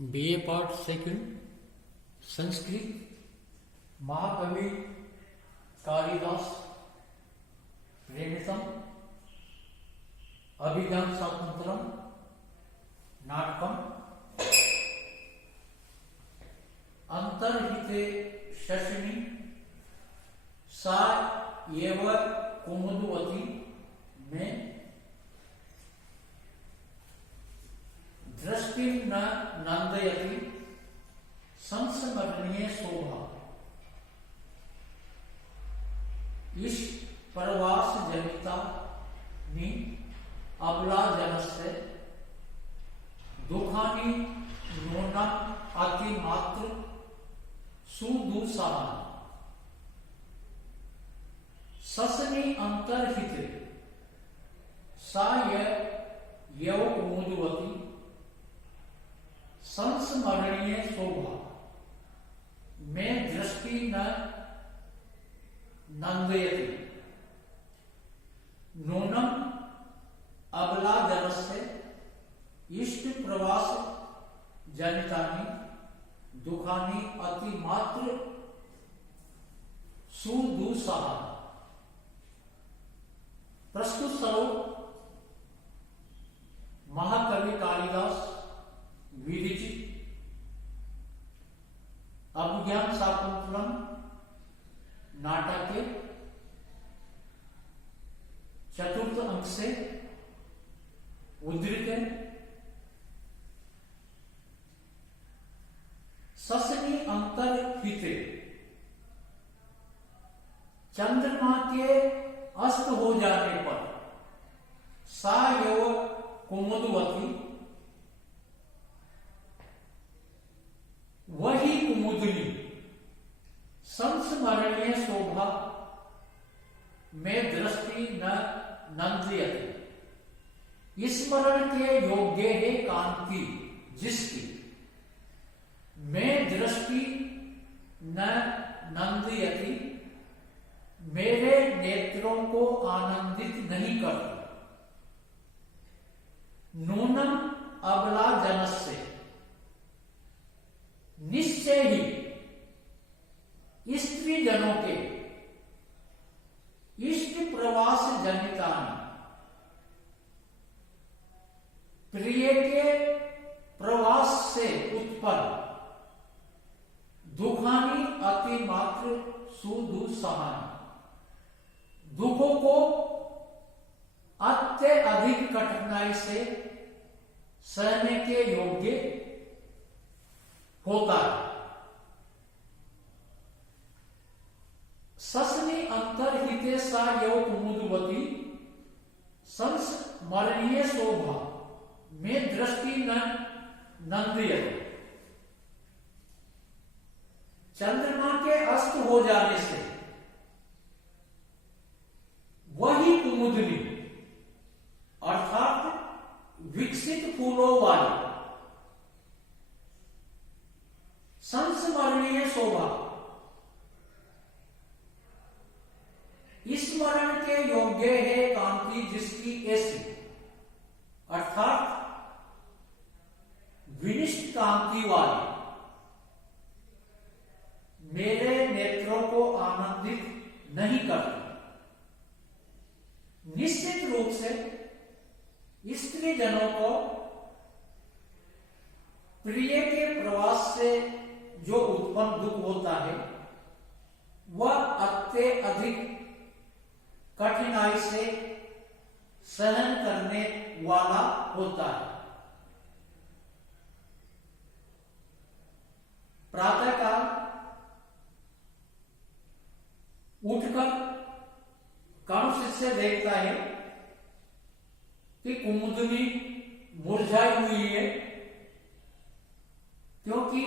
BA part second Sanskrit महाकवि कालिदास प्रेमितम अभिज्ञान शाकुंतलम नाटकम अंतर्हिते शशिनी सा एव कुमुदवती में दृष्टि न नंदयति संस्मरणीय शोभा इस परवास जनिता नि अबला जनस्य दुखानि नूना अतिमात्र सुदुसाहा ससनी अंतर्हित सा यव कुमुदवती संस्मरणीय शोभा में दृष्टि न नंदयति नूनम अबला जनस्य इष्ट प्रवास जनितानि दुखानि अतिमात्र सुदुसाहा। प्रस्तुत स्वरूप महाकवि कालिदास विरचित अभिज्ञान शाकुंतलम नाटक के चतुर्थ अंक से उद्धृत है। ससनी अंतर्हित चंद्रमा के अस्त हो जाने पर सा एव कुमुदवती वही कुमुदनी संस्मरणीय शोभा में दृष्टि न नंदयति स्मरण के योग्य है कांति जिसकी में दृष्टि न नंदयति मेरे नेत्रों को आनंदित नहीं करती। नूनम अबला जनस्य निश्चय ही स्त्री जनों के इष्ट प्रवास जनितानि प्रिय के प्रवास से उत्पन्न दुखानि अतिमात्र सुदुसाहानि दुखों को अत्यधिक कठिनाई से सहने के योग्य होता है। ससनी अंतर्हिते सा यव कुमुदवती संस्मरणीय शोभा में दृष्टि न नंदयति चंद्रमा के अस्त हो जाने से वही कुमुदनी अर्थात विकसित फूलों वाली संस्मरणीय शोभा स्मरण के योग्य है कांति जिसकी ऐसी अर्थात विनिष्ट कांति वाली मेरे नेत्रों को आनंदित नहीं करती। निश्चित रूप से स्त्री जनों को प्रिय के प्रवास से जो उत्पन्न दुख होता है वह अत्यधिक कठिनाई से सहन करने वाला होता है। प्रातःकाल उठकर काणु से देखता है कि कुमुदनी मुरझाई हुई है, क्योंकि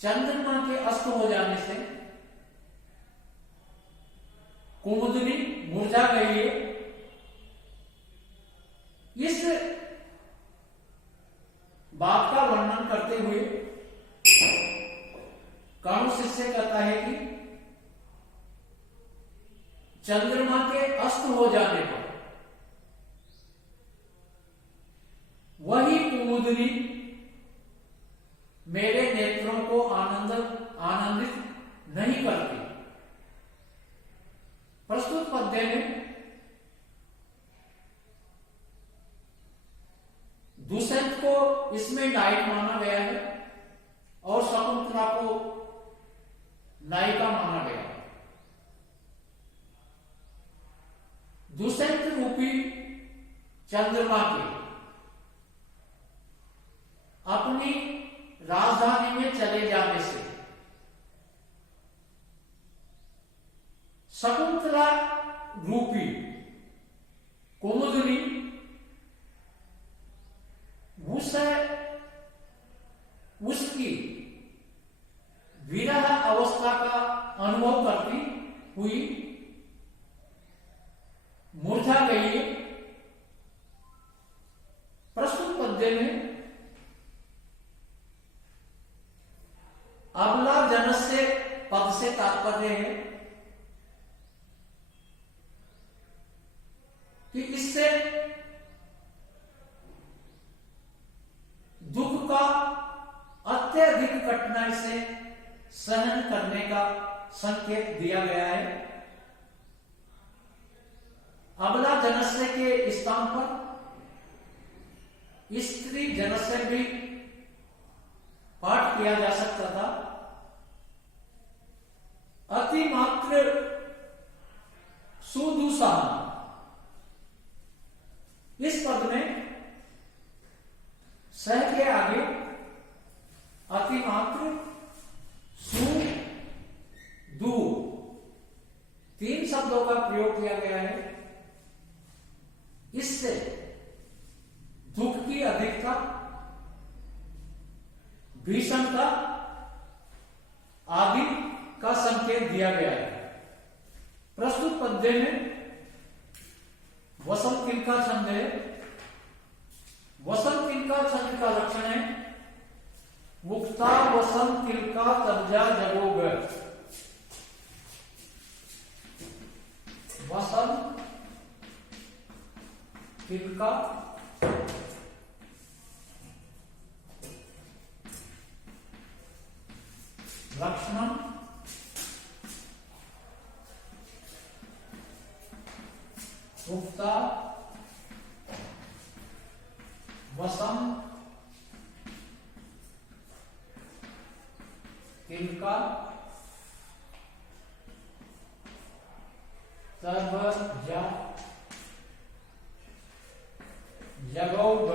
चंद्रमा के अस्त हो जाने से कुमुदनी मुरझा गई है। इस बात का वर्णन करते हुए काणु शिष्य कहता है कि चंद्रमा के अस्त हो जाने पर वही कुमुदनी मेरे नेत्रों को आनंदित नहीं करती। प्रस्तुत पद्य में दुष्यंत को इसमें नायक माना गया है और शकुंतला को नायिका माना गया है। दुष्यंत रूपी चंद्रमा के अपनी राजधानी में चले जाने से शकुंतला रूपी कुमुदनी उसकी विरह अवस्था का अनुभव करती हुई मूर्छा गई। प्रस्तुत पद्य में अबला जनस्य पद से तात्पर्य है कि इससे दुख का अत्यधिक कठिनाई से सहन करने का संकेत दिया गया है। अबला जनस्य के स्थान पर स्त्री जनस्य भी पाठ किया जा सकता था। अतिमात्र सुदुषा, इस पद में सह के आगे अतिमात्र सु दु तीन शब्दों का प्रयोग किया गया है। इससे दुख की अधिकता, भीषणता आदि का संकेत दिया गया है। प्रस्तुत पद्य में वसंत किलका छंद है। वसंत किलका छंद का लक्षण है मुक्ता वसंत किलका तर्जा जगोग। वसंत किलका लक्षणम मुक्ता वसंत किलका तर्जा जगौग।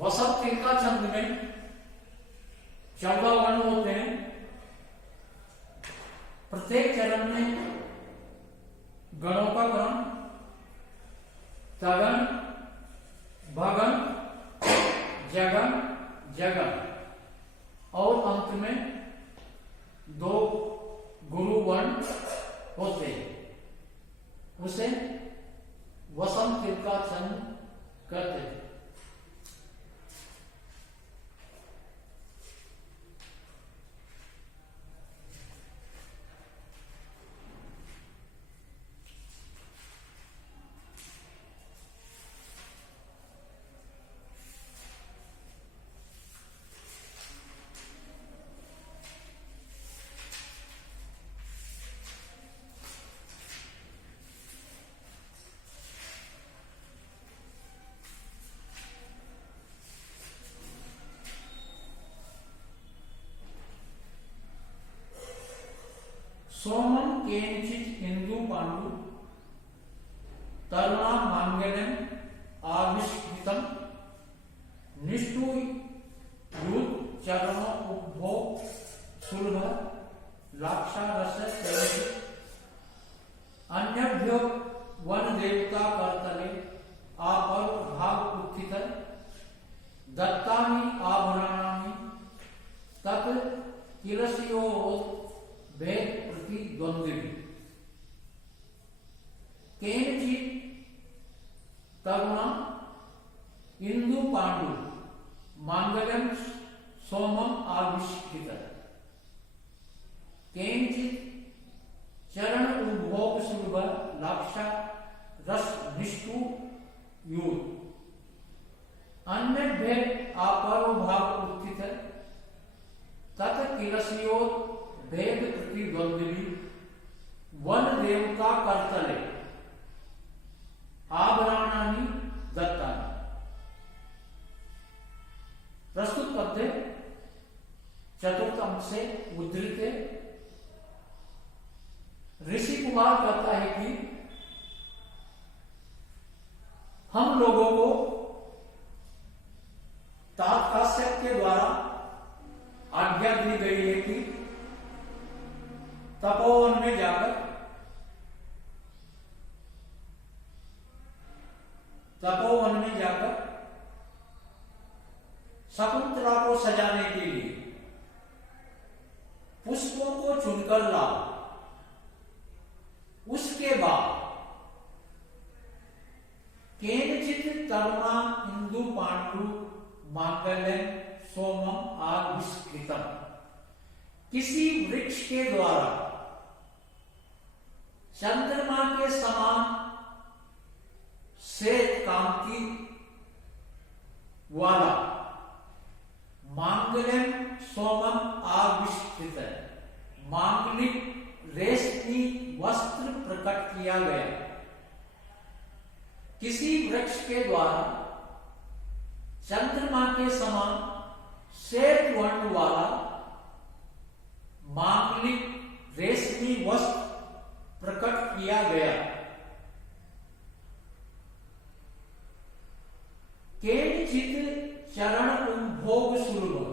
वसंत किलका छंद में 14 वर्ण होते हैं। प्रत्येक चरण में गणों का क्रम तगन, भगन, जगन, जगन और अंत में 2 गुरु वर्ण होते हैं। उसे वसंत किलका छंद कहते हैं। सोमम केनचित इंदु पांडु तरुणा मांगल्यम आविष्कृतम निष्ठु युद्ध चरणों उपभोग सुलभ लाक्षारस अन्यभ्यो वन देवता करतले आपर भाग उत्थित दत्तानि आभरणानि तत् किलसियो भेद प्रतिद्वंद्वी केनचित तरुणा इंदु पांडु मांगल्यम सोमम आविष्कृत केनचित चरण उपभोग सुलभ लाक्षा निष्ठु युद्ध अन्य भेद आपरो भाव उत्थित तत् किलसियों भेद प्रतिद्वंद्वी वन देवता कर्तले आभरणानि दत्तानि। प्रस्तुत पद्य चतुर्थ अंक से उद्धृत है। ऋषि कुमार कहता है कि हम लोगों को तात काश्यप के द्वारा आज्ञा दी गई है कि तपोवन में जाकर शकुंतला को सजाने के लिए पुष्पों को चुनकर लाओ। उसके बाद केनचित तरुणा इंदु पांडु मांगल्यम सोमम आविष्कृतम, किसी वृक्ष के द्वारा चंद्रमा के समान श्वेत कांति वाला मांगल्यम सोमम आविष्कृत, मांगलिक रेशमी वस्त्र प्रकट किया गया। किसी वृक्ष के द्वारा चंद्रमा के समान श्वेत वर्ण वाला मांगलिक रेशमी वस्त्र प्रकट किया गया। केनचित चरण उपभोग सुलभ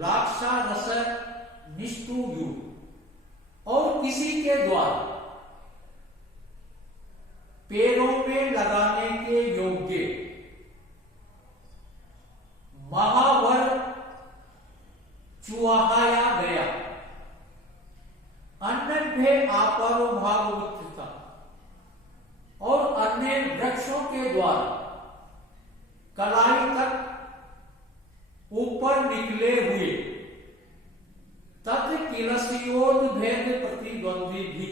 लाक्षा रस निष्ठु युग, और किसी के द्वारा पैरों में लगाने के योग्य महावर चुहाया गया। अन्य आपरो भाग उत्थिता, और अन्य वृक्षों के द्वारा कलाई तक ऊपर निकले हुए तत् किलसियों भेद प्रतिद्वंद्वी भी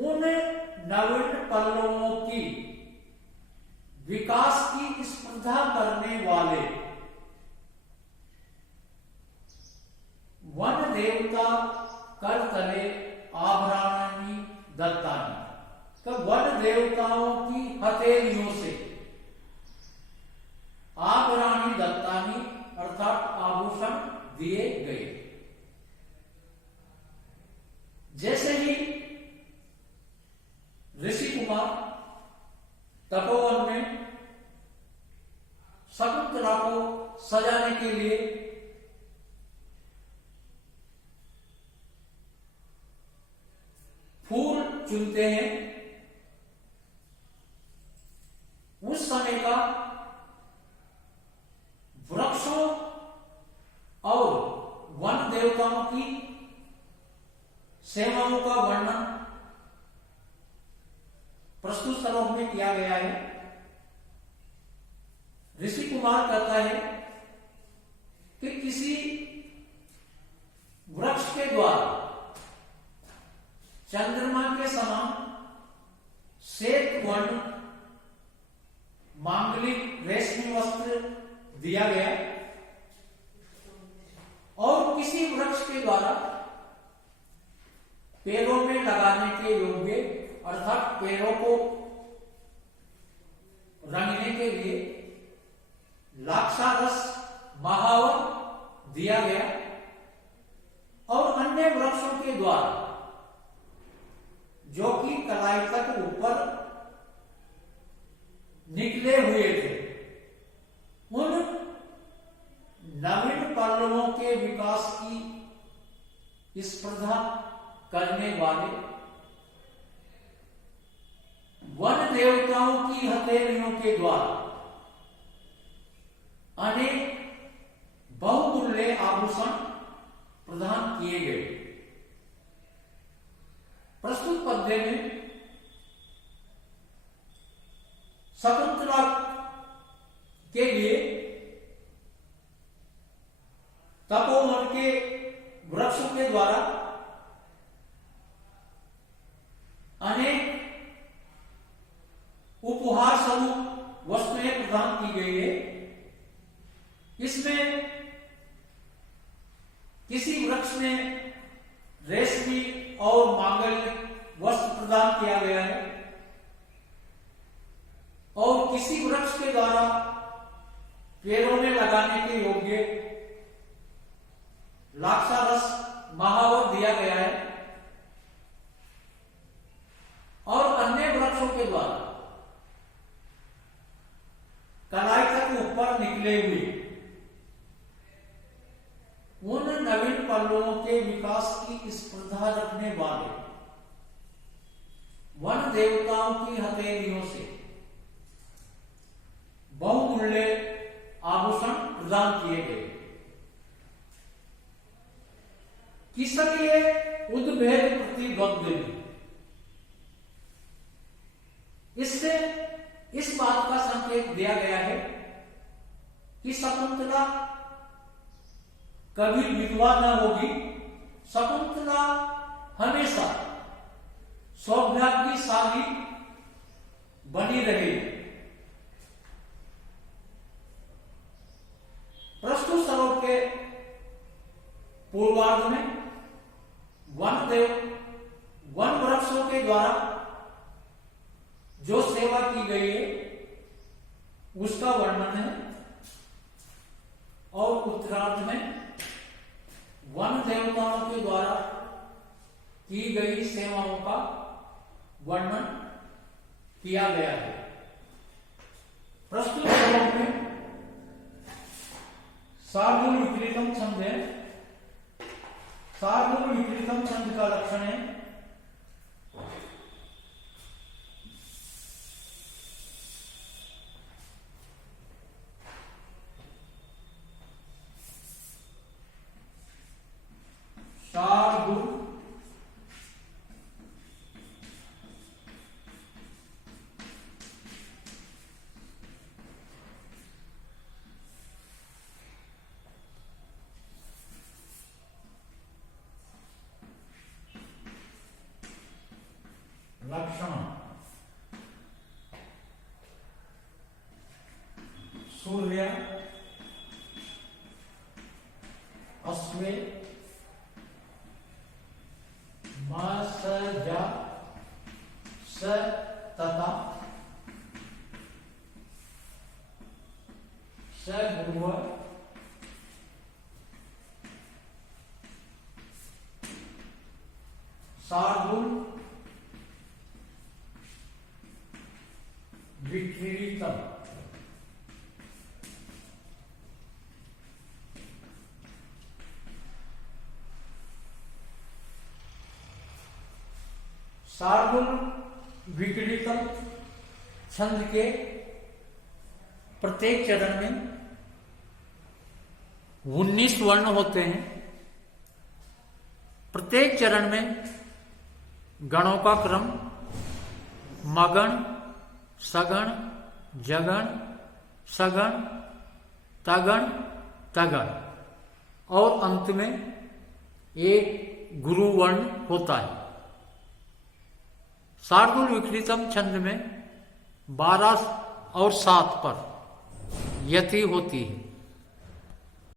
उन नवीन पल्लवों की विकास की स्पर्धा करने वाले वन देवता कर तले आभरणानि दत्तानि, तो वन देवताओं की हथेलियों से आभरणानि दत्तानि अर्थात आभूषण दिए गए। जैसे ही ऋषि कुमार तपोवन में शकुंतला को सजाने के लिए फूल चुनते हैं, उस समय का वृक्षों और वन देवताओं की सेवाओं का वर्णन प्रस्तुत श्लोक में किया गया है। ऋषि कुमार कहता है कि किसी वृक्ष के द्वारा चंद्रमा के समान श्वेत वर्ण मांगलिक रेशमी वस्त्र दिया गया, और किसी वृक्ष के द्वारा पैरों में लगाने के योग्य अर्थात पैरों को रंगने के लिए लाक्षारस महावर दिया गया, और अन्य वृक्षों के द्वारा जो कि कलाई तक ऊपर निकले हुए थे, उन नवीन पल्लवों के विकास की स्पर्धा करने वाले वन देवताओं की हथेलियों के द्वारा अनेक बहुमूल्य आभूषण प्रदान किए गए। प्रस्तुत पद्य में शकुंतला के लिए तपोवन के वृक्षों के द्वारा अनेक प्रदान किया गया है और किसी वृक्ष के द्वारा पेड़ों में लगाने के योग्य लाक्षारस महावर दिया गया है और अन्य वृक्षों के द्वारा कलाई तक ऊपर निकले हुए उन नवीन पल्लवों के विकास की स्पर्धा रखने वाले वन देवताओं की हथेलियों से बहुमूल्य आभूषण प्रदान किए गए। किसलिए उद्भेद प्रतिबद्ध? इससे इस बात का संकेत दिया गया है कि शकुंतला कभी विधवा न होगी। शकुंतला हमेशा सौभाग्यशाली बनी रहेगी। प्रस्तुत श्लोक के पूर्वार्ध में वन वृक्षों के द्वारा जो सेवा की गई है उसका वर्णन है और उत्तरार्ध में वन देवताओं के द्वारा की गई सेवाओं का वर्णन किया गया है। प्रस्तुत श्लोक में शार्दूल विपरीतम छंद है। शार्दूल विपरीतम छंद का लक्षण है शार्दूल लक्षण सूर्य अश्वे मसजा स तथा स गुरुव शार्दूल विक्रीडितम। शार्दूल विक्रीडितम छंद के प्रत्येक चरण में 19 वर्ण होते हैं। प्रत्येक चरण में गणों का क्रम मगण, सगण, जगण, सगण, तगण, तगण और अंत में एक गुरु वर्ण होता है। शार्दूल विक्रीडितम छंद में 12 और 7 पर यति होती है।